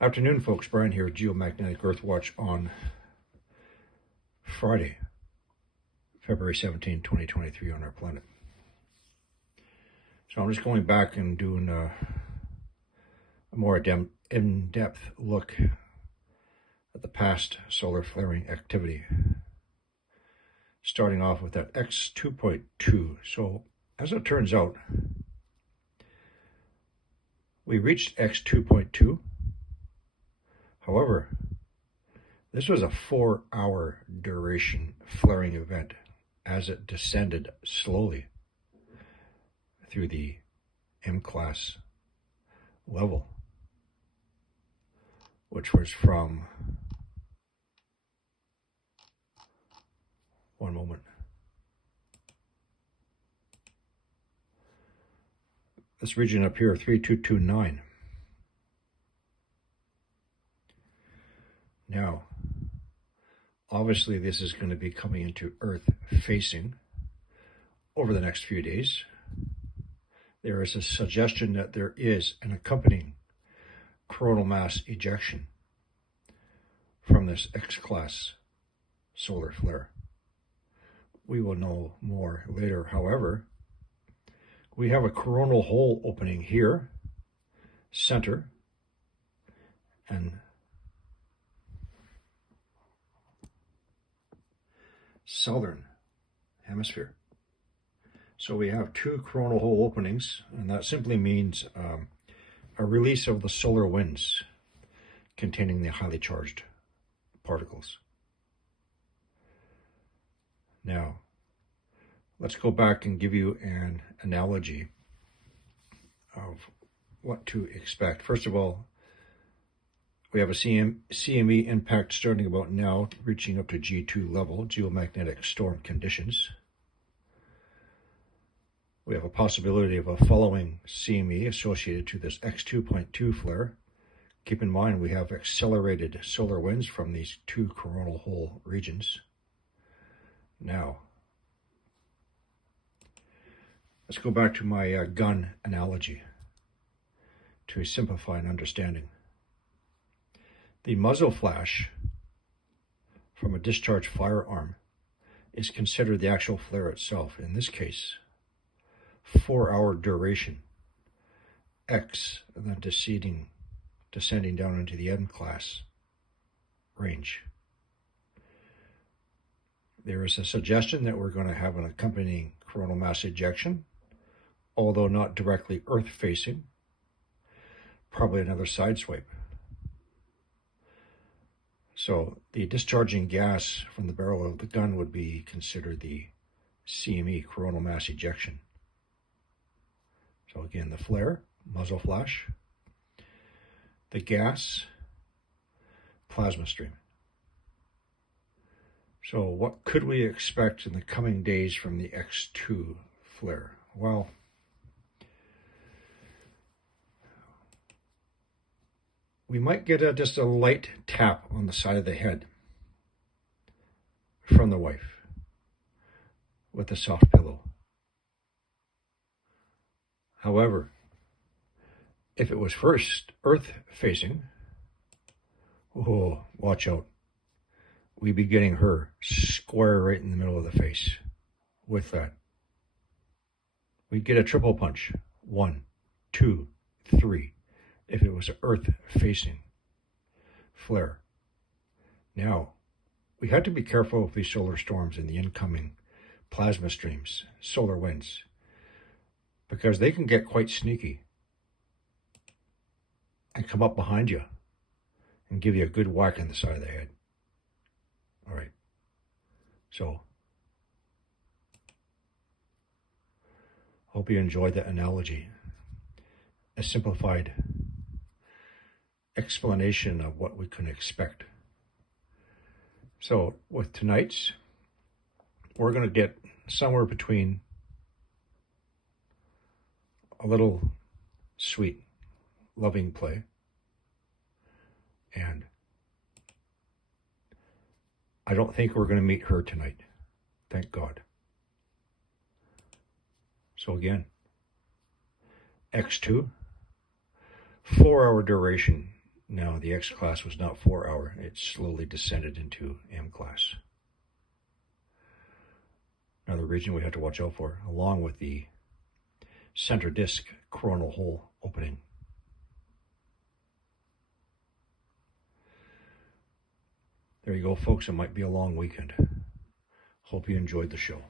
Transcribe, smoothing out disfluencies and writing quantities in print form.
Afternoon, folks. Brian here, Geomagnetic Earthwatch on Friday, February 17, 2023 on our planet. So I'm just going back and doing a more in-depth look at the past solar flaring activity, starting off with that X2.2. So as it turns out, we reached X2.2. However, this was a 4-hour duration flaring event as it descended slowly through the M-class level, which was from, one moment, this region up here, 3229. Now, obviously this is going to be coming into Earth facing over the next few days. There is a suggestion that there is an accompanying coronal mass ejection from this X-class solar flare. We will know more later. However, we have a coronal hole opening here, center, and southern hemisphere. So we have two coronal hole openings, and that simply means a release of the solar winds containing the highly charged particles. Now, let's go back and give you an analogy of what to expect. First of all, we have a CME impact starting about now, reaching up to G2 level, geomagnetic storm conditions. We have a possibility of a following CME associated to this X2.2 flare. Keep in mind, we have accelerated solar winds from these two coronal hole regions. Now, let's go back to my gun analogy to simplify an understanding. The muzzle flash from a discharged firearm is considered the actual flare itself. In this case, 4-hour duration, X, and then descending down into the M-class range. There is a suggestion that we're going to have an accompanying coronal mass ejection, although not directly Earth-facing, probably another side swipe. So the discharging gas from the barrel of the gun would be considered the CME, coronal mass ejection. So again, the flare, muzzle flash, the gas, plasma stream. So what could we expect in the coming days from the X2 flare? Well, we might get just a light tap on the side of the head from the wife with a soft pillow. However, if it was first Earth-facing, oh, watch out. We'd be getting her square right in the middle of the face with that. We'd get a triple punch. 1, 2, 3. If it was an Earth-facing flare. Now, we had to be careful with these solar storms and the incoming plasma streams, solar winds, because they can get quite sneaky and come up behind you and give you a good whack in the side of the head. All right. So, hope you enjoyed that analogy. A simplified explanation of what we can expect. So with tonight's, we're going to get somewhere between a little sweet, loving play and I don't think we're going to meet her tonight. Thank God. So again, X2, 4-hour duration Now, the X class was not 4 hour. It slowly descended into M class. Another region we have to watch out for, along with the center disc coronal hole opening. There you go, folks. It might be a long weekend. Hope you enjoyed the show.